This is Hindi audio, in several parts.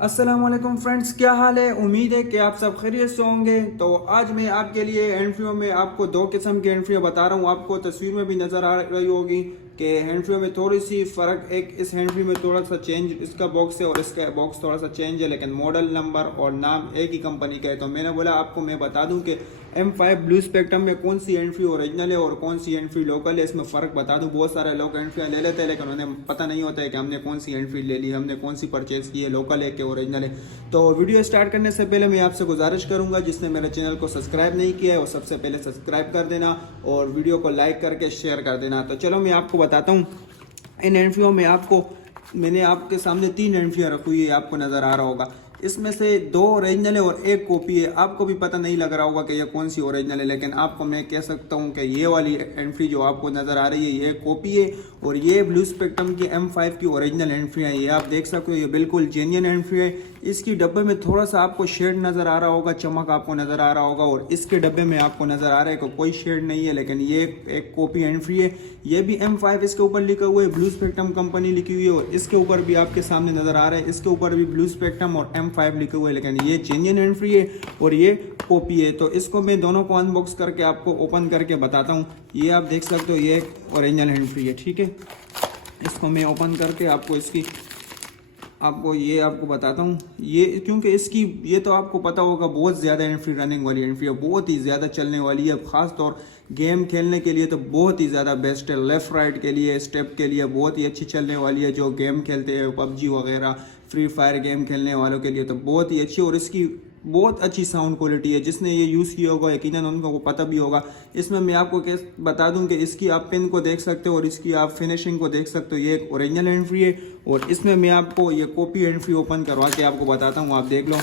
अस्सलाम वालेकुम फ्रेंड्स, क्या हाल है। उम्मीद है कि आप सब खैरियत से होंगे। तो आज मैं आपके लिए हैंडफ्रीओं में आपको दो किस्म की हैंडफ्रीओं बता रहा हूँ। आपको तस्वीर में भी नज़र आ रही होगी कि हैंडफ्रीओं में थोड़ी सी फ़र्क, एक इस हैंडफ्री में थोड़ा सा चेंज इसका बॉक्स है और इसका बॉक्स थोड़ा सा चेंज है, लेकिन मॉडल नंबर और नाम एक ही कंपनी का है। तो मैंने बोला आपको मैं बता दूँ कि M5 ब्लू स्पेक्ट्रम में कौन सी हैंडफ्री ओरिजिनल है और कौन सी हैंडफ्री लोकल है, इसमें फ़र्क बता दूँ। बहुत सारे लोग हैंडफ्री ले लेते हैं लेकिन उन्हें पता नहीं होता है कि हमने कौन सी हैंडफ्री ले ली, हमने कौन सी परचेज़ की है, लोकल है कि ओरिजिनल है। तो वीडियो स्टार्ट करने से पहले मैं आपसे गुजारिश करूंगा, जिसने मेरे चैनल को सब्सक्राइब नहीं किया है वो सबसे पहले सब्सक्राइब कर देना और वीडियो को लाइक करके शेयर कर देना। तो चलो मैं आपको बताता हूँ इन हैंडफ्रीओं में। मैंने आपके सामने 3 हैंडफ्रियाँ रखी हुई है, आपको नज़र आ रहा होगा। इसमें से 2 ओरिजिनल है और एक कॉपी है। आपको भी पता नहीं लग रहा होगा कि ये कौन सी ओरिजिनल है, लेकिन आपको मैं कह सकता हूँ कि ये वाली हैंडफ्री जो आपको नज़र आ रही है ये कॉपी है और ये ब्लू स्पेक्ट्रम की M5 की ओरिजिनल हैंडफ्री है। ये आप देख सकते हो, ये बिल्कुल जेन्युइन हैंडफ्री है। इसकी डब्बे में थोड़ा सा आपको शेड नज़र आ रहा होगा, चमक आपको नज़र आ रहा होगा, और इसके डब्बे में आपको नज़र आ रहा है कि कोई शेड नहीं है, लेकिन ये एक कॉपी हैंडफ्री है। ये भी M5 इसके ऊपर लिखा हुआ है, ब्लू स्पेक्ट्रम कंपनी लिखी हुई है, और इसके ऊपर भी आपके सामने नज़र आ रहा है, इसके ऊपर भी ब्लू स्पेक्ट्रम और M5 लिखे हुए है, लेकिन ये जेन्युइन हैंडफ्री है और ये कॉपी है। तो इसको मैं दोनों को अनबॉक्स करके आपको ओपन करके बताता हूँ। ये आप देख सकते हो, ये एक ओरिजिनल हैंडफ्री है, ठीक है। इसको मैं ओपन करके आपको बताता हूँ। ये क्योंकि इसकी ये तो आपको पता होगा बहुत ज़्यादा हैंडफ्री रनिंग वाली हैंडफ्री है, बहुत ही ज़्यादा चलने वाली है। ख़ास तौर गेम खेलने के लिए तो बहुत ही ज़्यादा बेस्ट है। लेफ़्ट राइट के लिए, स्टेप के लिए बहुत ही अच्छी चलने वाली है। जो गेम खेलते हैं PUBG वगैरह, फ्री फायर गेम खेलने वालों के लिए तो बहुत ही अच्छी, और इसकी बहुत अच्छी साउंड क्वालिटी है। जिसने ये यूज़ किया होगा यकीनन उनको पता भी होगा। इसमें मैं आपको बता दूं कि इसकी आप पिन को देख सकते हो और इसकी आप फिनिशिंग को देख सकते हो। ये एक ओरिजिनल हैंडफ्री है और इसमें मैं आपको ये कॉपी हैंडफ्री ओपन करवा के आपको बताता हूँ। आप देख लो,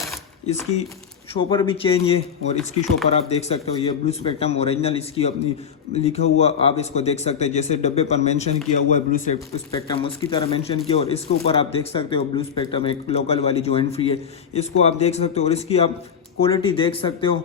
इसकी शॉपर भी चेंज है और इसकी शॉपर आप देख सकते हो, ये ब्लू स्पेक्ट्रम ओरिजिनल इसकी अपनी लिखा हुआ आप इसको देख सकते हैं। जैसे डब्बे पर मेंशन किया हुआ है ब्लू स्पेक्ट्रम, उसकी तरह मेंशन किया, और इसके ऊपर आप देख सकते हो ब्लू स्पेक्ट्रम एक लोकल वाली जो हैंडफ्री है, इसको आप देख सकते हो। और इसकी आप क्वालिटी देख सकते हो,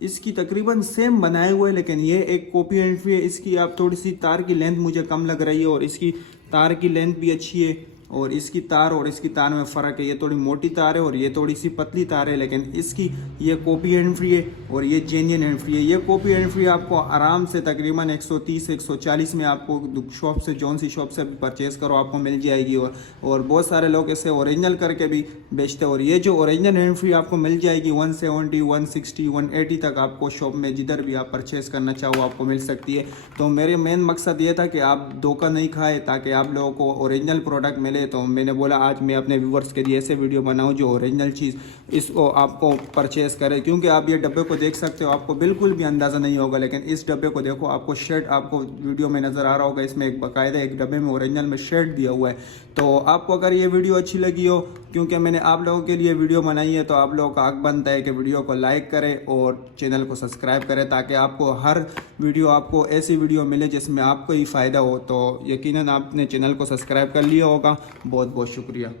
इसकी तकरीबन सेम बनाए हुए है, लेकिन ये एक कॉपी हैंडफ्री है। इसकी आप थोड़ी सी तार की लेंथ मुझे कम लग रही है और इसकी तार की लेंथ भी अच्छी है, और इसकी तार और इसकी तार में फ़र्क है। ये थोड़ी मोटी तार है और ये थोड़ी सी पतली तार है, लेकिन इसकी ये कॉपी हैंडफ्री है और ये जेन्युइन हैंडफ्री है। ये कॉपी हैंडफ्री आपको आराम से तकरीबन 130-140 में आपको शॉप से, जौन सी शॉप से भी परचेज़ करो आपको मिल जाएगी। और बहुत सारे लोग इसे ओरिजिनल करके भी बेचते हैं। और ये जो ओरिजिनल हैंडफ्री आपको मिल जाएगी 170, 160, 180 तक आपको शॉप में जिधर भी आप परचेज़ करना चाहो आपको मिल सकती है। तो मेरे मेन मकसद ये था कि आप धोखा नहीं खाए, ताकि आप लोगों को ओरिजिनल प्रोडक्ट मिले। तो मैंने बोला आज मैं अपने व्यूवर्स के लिए ऐसे वीडियो बनाऊं जो ओरिजिनल चीज़ इसको आपको परचेज़ करे। क्योंकि आप ये डब्बे को देख सकते हो, आपको बिल्कुल भी अंदाज़ा नहीं होगा, लेकिन इस डब्बे को देखो, आपको शेड आपको वीडियो में नज़र आ रहा होगा। इसमें एक बाकायदा एक डब्बे में ओरिजिनल में शेड दिया हुआ है। तो आपको अगर ये वीडियो अच्छी लगी हो, क्योंकि मैंने आप लोगों के लिए वीडियो बनाई है, तो आप लोगों का हक बनता है कि वीडियो को लाइक करें और चैनल को सब्सक्राइब करें, ताकि आपको हर वीडियो आपको ऐसी वीडियो मिले जिसमें आपको ही फ़ायदा हो। तो यकीनन आपने चैनल को सब्सक्राइब कर लिया होगा। बहुत बहुत शुक्रिया।